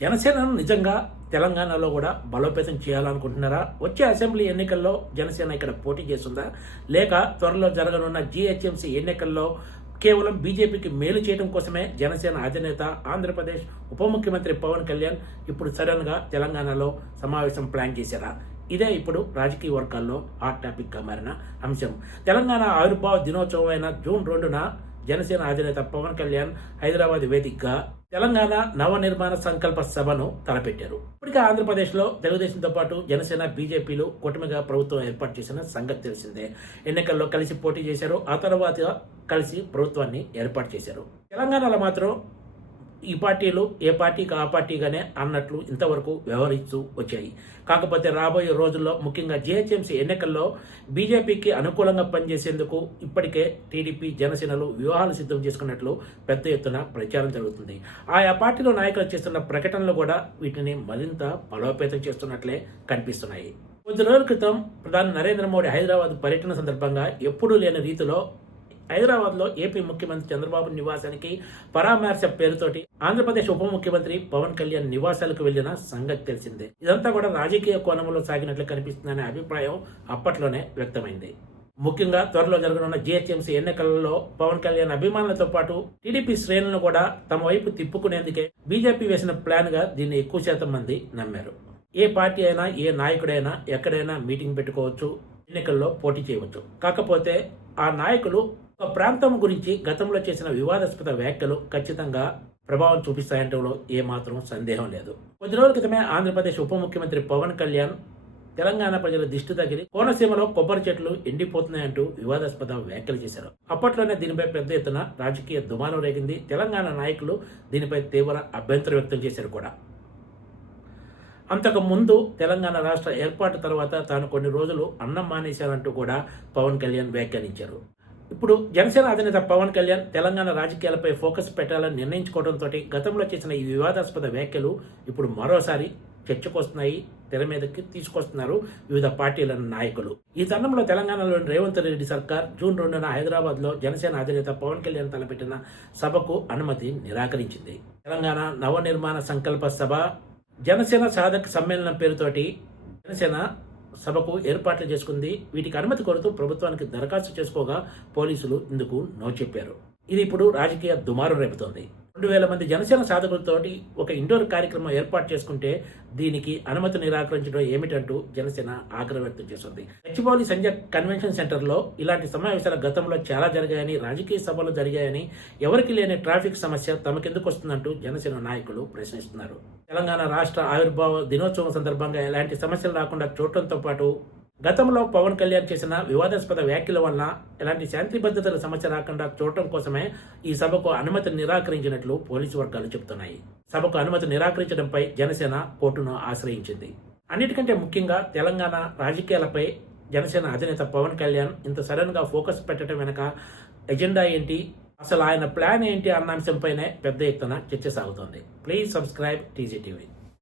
జనసేనను నిజంగా తెలంగాణలో కూడా బలోపేతం చేయాలనుకుంటున్నారా? వచ్చే అసెంబ్లీ ఎన్నికల్లో జనసేన ఇక్కడ పోటీ చేస్తుందా? లేక త్వరలో జరగనున్న జీహెచ్ఎంసీ ఎన్నికల్లో కేవలం బీజేపీకి మేలు చేయడం కోసమే జనసేన అధినేత ఆంధ్రప్రదేశ్ ఉప ముఖ్యమంత్రి పవన్ కళ్యాణ్ ఇప్పుడు సడన్గా తెలంగాణలో సమావేశం ప్లాన్ చేశారా? ఇదే ఇప్పుడు రాజకీయ వర్గాల్లో హాట్ టాపిక్గా మారిన అంశం. తెలంగాణ ఆవిర్భావ దినోత్సవం అయిన జూన్ 2న జనసేన అధినేత పవన్ కళ్యాణ్ హైదరాబాద్ వేదికగా తెలంగాణ నవనిర్మాణ సంకల్ప సభను తలపెట్టారు. ఇప్పటికే ఆంధ్రప్రదేశ్లో తెలుగుదేశంతో పాటు జనసేన బీజేపీలు కూటమిగా ప్రభుత్వం ఏర్పాటు చేసిన సంగతి తెలిసిందే. ఎన్నికల్లో కలిసి పోటీ చేశారు, ఆ తర్వాత కలిసి ప్రభుత్వాన్ని ఏర్పాటు చేశారు. తెలంగాణలో మాత్రం ఈ పార్టీలు ఏ పార్టీకి ఆ పార్టీగానే అన్నట్లు ఇంతవరకు వ్యవహరిస్తూ వచ్చాయి. కాకపోతే రాబోయే రోజుల్లో ముఖ్యంగా జీహెచ్ఎంసీ ఎన్నికల్లో బీజేపీకి అనుకూలంగా పనిచేసేందుకు ఇప్పటికే టీడీపీ జనసేనలు వ్యూహాలు సిద్ధం చేసుకున్నట్లు పెద్ద ఎత్తున ప్రచారం జరుగుతుంది. ఆయా పార్టీలో నాయకులు చేస్తున్న ప్రకటనలు కూడా వీటిని మరింత బలోపేతం చేస్తున్నట్లే కనిపిస్తున్నాయి. కొద్ది రోజుల క్రితం ప్రధాని నరేంద్ర మోడీ హైదరాబాద్ పర్యటన సందర్భంగా ఎప్పుడూ లేని రీతిలో హైదరాబాద్లో ఏపీ ముఖ్యమంత్రి చంద్రబాబు నివాసానికి పరామర్శ పేరుతోటి ఆంధ్రప్రదేశ్ ఉప ముఖ్యమంత్రి పవన్ కళ్యాణ్ నివాసాలకు వెళ్లిన సంగతి తెలిసిందే. ఇదంతా కూడా రాజకీయ కోణంలో సాగినట్లు కనిపిస్తుందనే అభిప్రాయం అప్పట్లోనే వ్యక్తమైంది. ముఖ్యంగా త్వరలో జరగనున్న జీహెచ్ఎంసీ ఎన్నికలలో పవన్ కళ్యాణ్ అభిమానులతో పాటు టీడీపీ శ్రేణులను కూడా తమ వైపు తిప్పుకునేందుకే బీజేపీ వేసిన ప్లాన్ గా దీన్ని ఎక్కువ శాతం మంది నమ్మారు. ఏ పార్టీ అయినా ఏ నాయకుడైనా ఎక్కడైనా మీటింగ్ పెట్టుకోవచ్చు, ఎన్నికల్లో పోటీ చేయవచ్చు. కాకపోతే ఆ నాయకులు ఒక ప్రాంతం గురించి గతంలో చేసిన వివాదాస్పద వ్యాఖ్యలు ఖచ్చితంగా ప్రభావం చూపిస్తాయంటంలో ఏమాత్రం సందేహం లేదు. కొద్ది రోజుల క్రితమే ఆంధ్రప్రదేశ్ ఉప ముఖ్యమంత్రి పవన్ కళ్యాణ్ తెలంగాణ ప్రజల దిష్టి తగిలి కోనసీమలో కొబ్బరి చెట్లు ఎండిపోతున్నాయంటూ వివాదాస్పద వ్యాఖ్యలు చేశారు. అప్పట్లోనే దీనిపై పెద్ద ఎత్తున రాజకీయ దుమారం రేగింది. తెలంగాణ నాయకులు దీనిపై తీవ్ర అభ్యంతరం వ్యక్తం చేశారు కూడా. అంతకు ముందు తెలంగాణ రాష్ట్ర ఏర్పాటు తర్వాత తాను కొన్ని రోజులు అన్నం మానేశానంటూ కూడా పవన్ కళ్యాణ్ వ్యాఖ్యానించారు. ఇప్పుడు జనసేన అధినేత పవన్ కళ్యాణ్ తెలంగాణ రాజకీయాలపై ఫోకస్ పెట్టాలని నిర్ణయించుకోవడంతో గతంలో చేసిన ఈ వివాదాస్పద వ్యాఖ్యలు ఇప్పుడు మరోసారి చర్చకొస్తున్నాయి, తెర మీదకి తీసుకొస్తున్నారు వివిధ పార్టీల నాయకులు. ఈ తరుణంలో తెలంగాణలోని రేవంత్ రెడ్డి సర్కార్ జూన్ 2న హైదరాబాద్ లో జనసేన అధినేత పవన్ కళ్యాణ్ తలపెట్టిన సభకు అనుమతి నిరాకరించింది. తెలంగాణ నవనిర్మాణ సంకల్ప సభ జనసేన సాధక సమ్మేళనం పేరుతోటి జనసేన సభకు ఏర్పాట్లు చేసుకుంది. వీటికి అనుమతి కోరుతూ ప్రభుత్వానికి దరఖాస్తు చేసుకోగా పోలీసులు ఇందుకు నో చెప్పారు. ఇది ఇప్పుడు రాజకీయ దుమారం రేపుతోంది. 2000 మంది జనసేన సాధకులతోటి ఒక ఇండోర్ కార్యక్రమం ఏర్పాటు చేసుకుంటే దీనికి అనుమతి నిరాకరించడం ఏమిటంటూ జనసేన ఆగ్రహం వ్యక్తం చేస్తుంది. గచ్చిబౌలి సంజయ్ కన్వెన్షన్ సెంటర్ లో ఇలాంటి సమావేశాలు గతంలో చాలా జరిగాయని, రాజకీయ సభలు జరిగాయని, ఎవరికి లేని ట్రాఫిక్ సమస్య తమకెందుకు వస్తుందంటూ జనసేన నాయకులు ప్రశ్నిస్తున్నారు. తెలంగాణ రాష్ట్ర ఆవిర్భావ దినోత్సవం సందర్భంగా ఎలాంటి సమస్యలు రాకుండా చూడటంతో పాటు గతంలో పవన్ కళ్యాణ్ చేసిన వివాదాస్పద వ్యాఖ్యల వలన ఎలాంటి శాంతి భద్రతల సమస్య రాకుండా చూడటం కోసమే ఈ సభకు అనుమతి నిరాకరించినట్లు పోలీసు వర్గాలు చెబుతున్నాయి. సభకు అనుమతి నిరాకరించడంపై జనసేన కోర్టును ఆశ్రయించింది. అన్నిటికంటే ముఖ్యంగా తెలంగాణ రాజకీయాలపై జనసేన అధినేత పవన్ కళ్యాణ్ ఇంత సడన్ గా ఫోకస్ పెట్టడం వెనక ఎజెండా ఏంటి, అసలు ఆయన ప్లాన్ ఏంటి అన్న అంశంపైనే పెద్ద ఎత్తున చర్చ సాగుతోంది. Please subscribe TGTV.